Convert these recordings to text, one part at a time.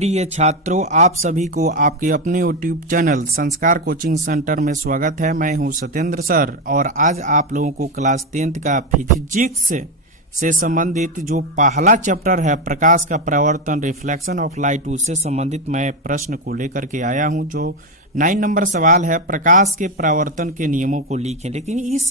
प्रिय छात्रों, आप सभी को आपके अपने यूट्यूब चैनल संस्कार कोचिंग सेंटर में स्वागत है। मैं हूं सत्येंद्र सर और आज आप लोगों को क्लास 10th का फिजिक्स से संबंधित जो पहला चैप्टर है प्रकाश का परावर्तन रिफ्लेक्शन ऑफ लाइट, उससे संबंधित मैं प्रश्न को लेकर के आया हूं। जो 9 नंबर सवाल है, प्रकाश के परावर्तन के नियमों को लिखें। लेकिन इस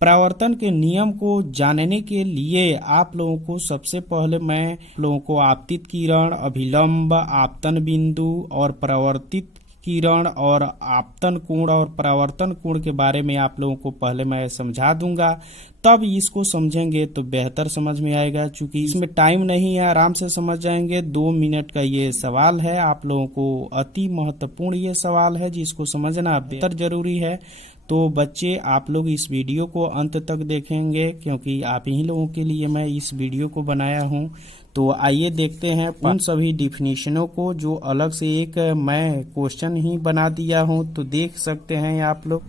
परावर्तन के नियम को जानने के लिए आप लोगों को सबसे पहले मैं लोगों को आपतित किरण, अभिलंब, आपतन बिंदु और परावर्तित किरण और आपतन कोण और परावर्तन कोण के बारे में आप लोगों को पहले मैं समझा दूंगा, तब इसको समझेंगे तो बेहतर समझ में आएगा। चूंकि इसमें टाइम नहीं है, आराम से समझ जाएंगे। 2 मिनट का ये सवाल है, आप लोगों को अति महत्वपूर्ण ये सवाल है जिसको समझना बेहतर जरूरी है। तो बच्चे, आप लोग इस वीडियो को अंत तक देखेंगे क्योंकि आप ही लोगों के लिए मैं इस वीडियो को बनाया हूं। तो आइए देखते हैं उन सभी डिफिनीशनों को जो अलग से एक मैं क्वेश्चन ही बना दिया हूं। तो देख सकते हैं आप लोग।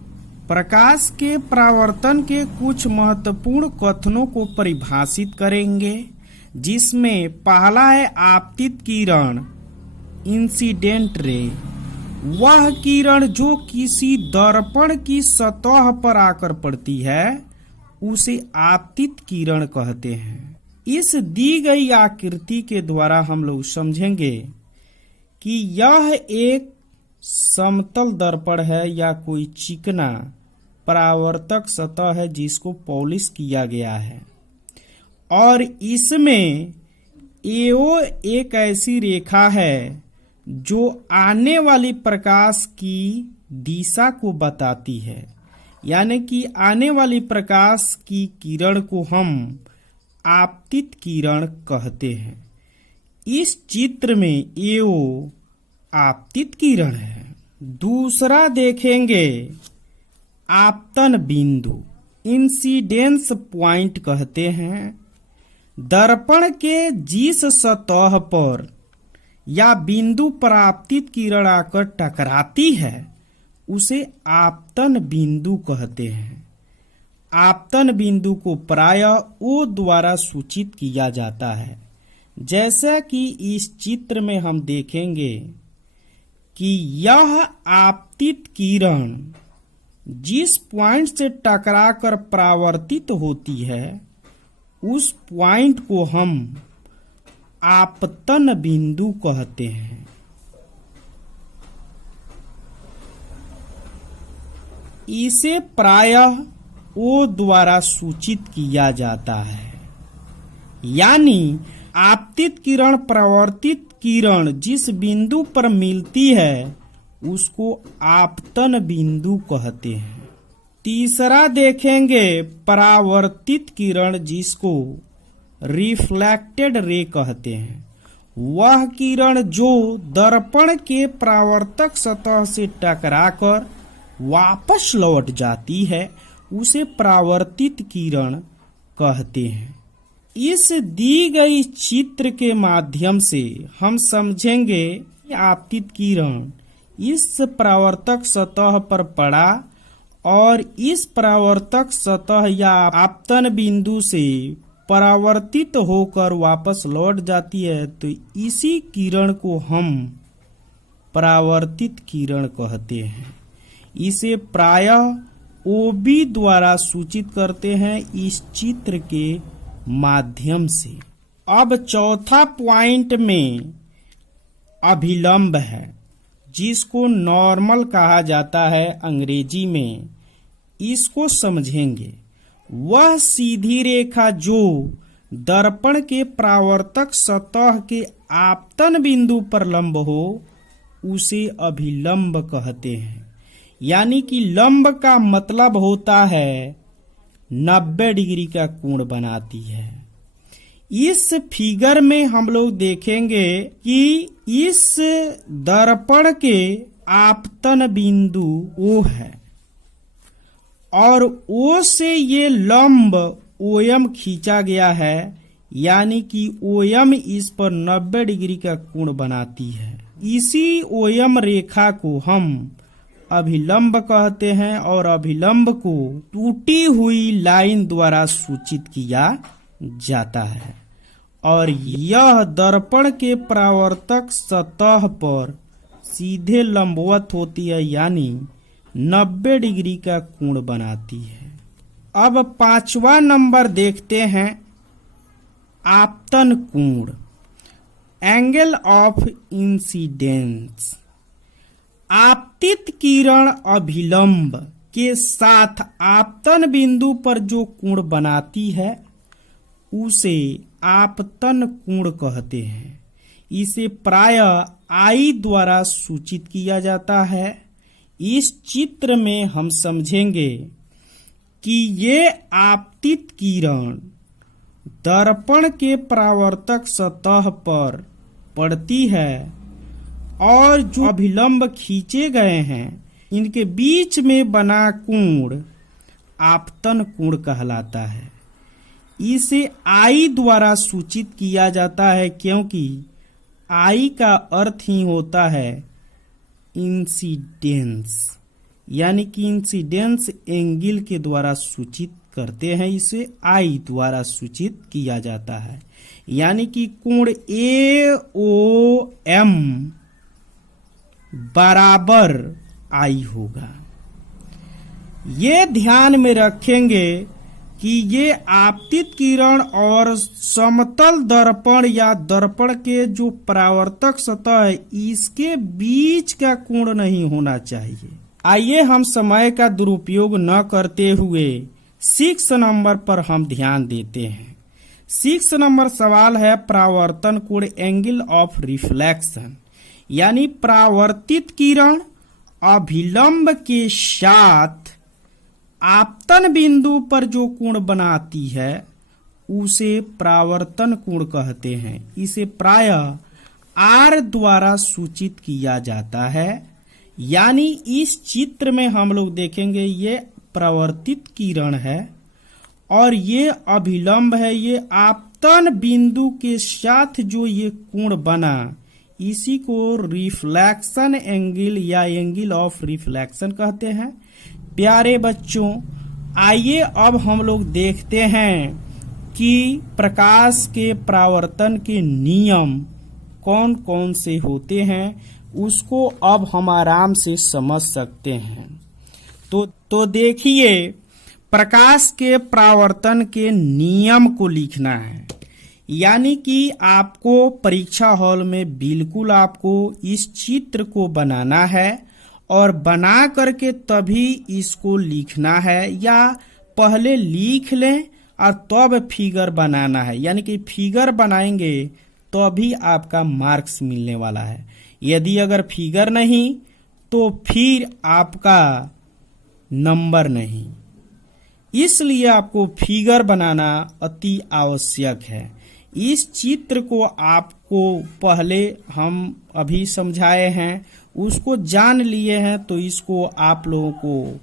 प्रकाश के परावर्तन के कुछ महत्वपूर्ण कथनों को परिभाषित करेंगे, जिसमें पहला है आपतित किरण, इंसिडेंट रे। वह किरण जो किसी दर्पण की सतह पर आकर पड़ती है उसे आपतित किरण कहते हैं। इस दी गई आकृति के द्वारा हम लोग समझेंगे कि यह एक समतल दर्पण है या कोई चिकना परावर्तक सतह है जिसको पॉलिश किया गया है, और इसमें एओ एक ऐसी रेखा है जो आने वाली प्रकाश की दिशा को बताती है। यानी कि आने वाली प्रकाश की किरण को हम आपतित किरण कहते हैं। इस चित्र में एओ आपतित किरण है। दूसरा देखेंगे आपतन बिंदु, इंसिडेंस पॉइंट कहते हैं। दर्पण के जिस सतह पर या बिंदु पर आपतित किरण आकर टकराती है उसे आपतन बिंदु कहते हैं। आपतन बिंदु को प्रायः ओ द्वारा सूचित किया जाता है। जैसा कि इस चित्र में हम देखेंगे कि यह आपतित किरण जिस पॉइंट से टकराकर परावर्तित होती है उस पॉइंट को हम आपतन बिंदु कहते हैं। इसे प्रायः ओ द्वारा सूचित किया जाता है। यानी आपतित किरण परावर्तित किरण जिस बिंदु पर मिलती है उसको आपतन बिंदु कहते हैं। तीसरा देखेंगे परावर्तित किरण जिसको रिफ्लेक्टेड रे कहते हैं। वह किरण जो दर्पण के परावर्तक सतह से टकराकर वापस लौट जाती है उसे परावर्तित किरण कहते हैं। इस दी गई चित्र के माध्यम से हम समझेंगे कि आपतित किरण इस परावर्तक सतह पर पड़ा और इस परावर्तक सतह या आपतन बिंदु से परावर्तित होकर वापस लौट जाती है, तो इसी किरण को हम परावर्तित किरण कहते हैं। इसे प्रायः ओबी द्वारा सूचित करते हैं इस चित्र के माध्यम से। अब चौथा पॉइंट में अभिलंब है जिसको नॉर्मल कहा जाता है अंग्रेजी में। इसको समझेंगे। वह सीधी रेखा जो दर्पण के परावर्तक सतह के आपतन बिंदु पर लंब हो उसे अभिलंब कहते हैं। यानी कि लंब का मतलब होता है 90 डिग्री का कोण बनाती है। इस फिगर में हम लोग देखेंगे कि इस दर्पण के आपतन बिंदु O है और O से ये लंब OM खींचा गया है, यानी कि OM इस पर 90 डिग्री का कोण बनाती है। इसी OM रेखा को हम अभिलंब कहते हैं और अभिलंब को टूटी हुई लाइन द्वारा सूचित किया जाता है। और यह दर्पण के परावर्तक सतह पर सीधे लंबवत होती है, यानी 90 डिग्री का कोण बनाती है। अब 5वां नंबर देखते हैं, आपतन कोण, एंगल ऑफ इंसिडेंस। आपतित किरण अभिलंब के साथ आपतन बिंदु पर जो कोण बनाती है उसे आपतन कोण कहते हैं। इसे प्रायः आई द्वारा सूचित किया जाता है। इस चित्र में हम समझेंगे कि ये आपतित किरण दर्पण के परावर्तक सतह पर पड़ती है और जो अभिलंब खींचे गए हैं इनके बीच में बना कोण आपतन कोण कहलाता है। इसे आई द्वारा सूचित किया जाता है क्योंकि आई का अर्थ ही होता है इंसिडेंस, यानी कि इंसिडेंस एंगल के द्वारा सूचित करते हैं। इसे आई द्वारा सूचित किया जाता है, यानी कि कोण AOM बराबर आई होगा। ये ध्यान में रखेंगे कि ये आपतित किरण और समतल दर्पण या दर्पण के जो परावर्तक सतह है इसके बीच का कोण नहीं होना चाहिए। आइए हम समय का दुरुपयोग न करते हुए 6 नंबर पर हम ध्यान देते हैं। 6 नंबर सवाल है परावर्तन कोण, एंगल ऑफ रिफ्लेक्शन, यानी परावर्तित किरण अभिलंब के साथ आपतन बिंदु पर जो कोण बनाती है उसे परावर्तन कोण कहते हैं। इसे प्रायः R द्वारा सूचित किया जाता है, यानी इस चित्र में हम लोग देखेंगे ये परावर्तित किरण है और ये अभिलंब है। ये आपतन बिंदु के साथ जो ये कोण बना इसी को रिफ्लेक्शन एंगल या एंगल ऑफ रिफ्लेक्शन कहते हैं। प्यारे बच्चों, आइए अब हम लोग देखते हैं कि प्रकाश के परावर्तन के नियम कौन कौन से होते हैं, उसको अब हम आराम से समझ सकते हैं। तो देखिए, प्रकाश के परावर्तन के नियम को लिखना है, यानी कि आपको परीक्षा हॉल में बिल्कुल आपको इस चित्र को बनाना है और बना करके तभी इसको लिखना है, या पहले लिख लें और तब फिगर बनाना है। यानी कि फिगर बनाएंगे तभी आपका मार्क्स मिलने वाला है। यदि अगर फिगर नहीं तो फिर आपका नंबर नहीं। इसलिए आपको फिगर बनाना अति आवश्यक है। इस चित्र को आपको पहले हम अभी समझाए हैं, उसको जान लिए हैं, तो इसको आप लोगों को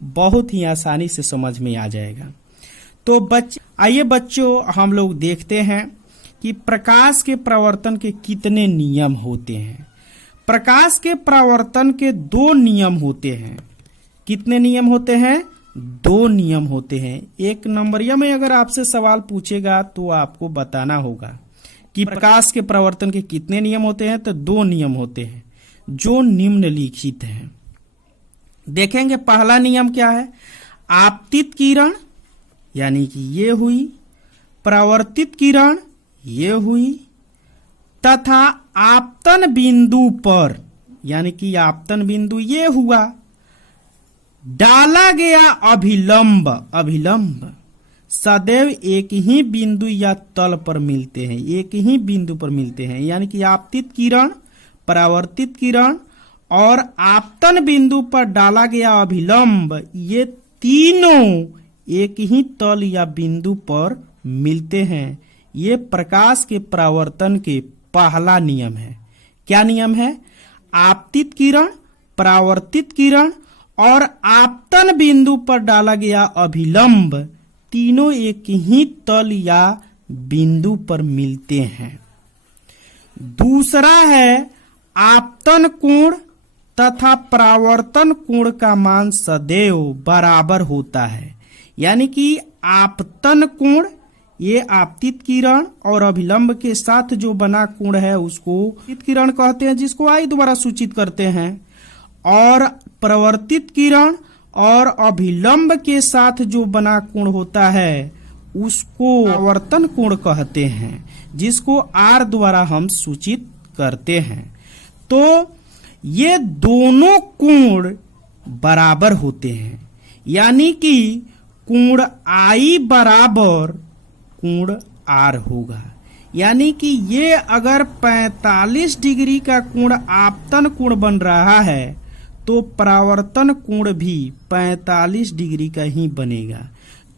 बहुत ही आसानी से समझ में आ जाएगा। तो आइए बच्चों, हम लोग देखते हैं कि प्रकाश के परावर्तन के कितने नियम होते हैं। प्रकाश के परावर्तन के 2 नियम होते हैं। कितने नियम होते हैं? 2 नियम होते हैं। 1 नंबरिया में अगर आपसे सवाल पूछेगा तो आपको बताना होगा कि प्रकाश के परावर्तन के कितने नियम होते हैं। तो 2 नियम होते हैं जो निम्नलिखित हैं। देखेंगे पहला नियम क्या है। आपतित किरण यानी कि ये हुई, परावर्तित किरण ये हुई, तथा आपतन बिंदु पर यानी कि आपतन बिंदु ये हुआ, डाला गया अभिलंब सदैव एक ही बिंदु या तल पर मिलते हैं, एक ही बिंदु पर मिलते हैं। यानी कि आपतित किरण, परावर्तित किरण और आपतन बिंदु पर डाला गया अभिलंब, ये तीनों एक ही तल या बिंदु पर मिलते हैं। ये प्रकाश के परावर्तन के पहला नियम है। क्या नियम है? आपतित किरण, परावर्तित किरण और आपतन बिंदु पर डाला गया अभिलंब तीनों एक ही तल या बिंदु पर मिलते हैं। दूसरा है आपतन कोण तथा परावर्तन कोण का मान सदैव बराबर होता है। यानी कि आपतन कोण ये आपतित किरण और अभिलंब के साथ जो बना कोण है उसको आपतित किरण कहते हैं, जिसको आई द्वारा सूचित करते हैं। और प्रवर्तित किरण और अभिलंब के साथ जो बना कोण होता है उसको आवर्तन कोण कहते हैं, जिसको आर द्वारा हम सूचित करते हैं। तो ये दोनों कोण बराबर होते हैं, यानी कि कोण आई बराबर कोण आर होगा। यानी कि ये अगर 45 डिग्री का कोण आपतन कोण बन रहा है तो परावर्तन कोण भी 45 डिग्री का ही बनेगा।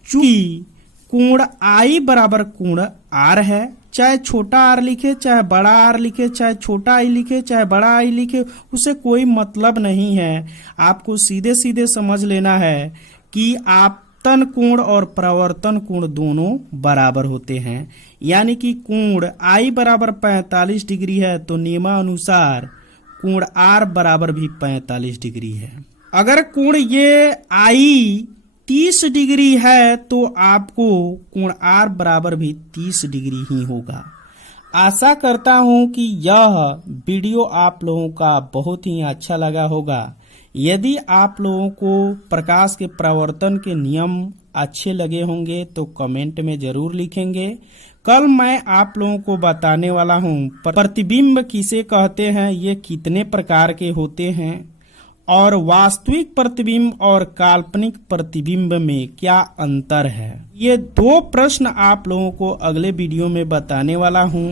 चूंकि कोण आई बराबर कोण आर है, चाहे छोटा आर लिखे, चाहे बड़ा आर लिखे, चाहे छोटा आई लिखे, चाहे बड़ा आई लिखे, उसे कोई मतलब नहीं है। आपको सीधे सीधे समझ लेना है कि आपतन कोण और परावर्तन कोण दोनों बराबर होते हैं। यानी कि कोण आई बराबर 45 डिग्री है तो नियमानुसार कोण आर बराबर भी 45 डिग्री है। अगर कोण ये आई 30 डिग्री है तो आपको कोण आर बराबर भी 30 डिग्री ही होगा। आशा करता हूं कि यह वीडियो आप लोगों का बहुत ही अच्छा लगा होगा। यदि आप लोगों को प्रकाश के परावर्तन के नियम अच्छे लगे होंगे तो कमेंट में जरूर लिखेंगे। कल मैं आप लोगों को बताने वाला हूं प्रतिबिंब किसे कहते हैं, ये कितने प्रकार के होते हैं और वास्तविक प्रतिबिंब और काल्पनिक प्रतिबिंब में क्या अंतर है। ये 2 प्रश्न आप लोगों को अगले वीडियो में बताने वाला हूं।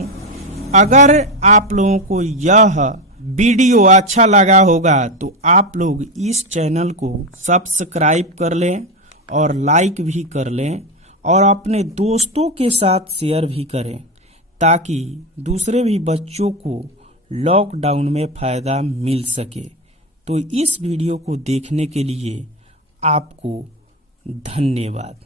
अगर आप लोगों को यह वीडियो अच्छा लगा होगा तो आप लोग इस चैनल को सब्सक्राइब कर लें और लाइक भी कर लें और अपने दोस्तों के साथ शेयर भी करें, ताकि दूसरे भी बच्चों को लॉकडाउन में फायदा मिल सके। तो इस वीडियो को देखने के लिए आपको धन्यवाद।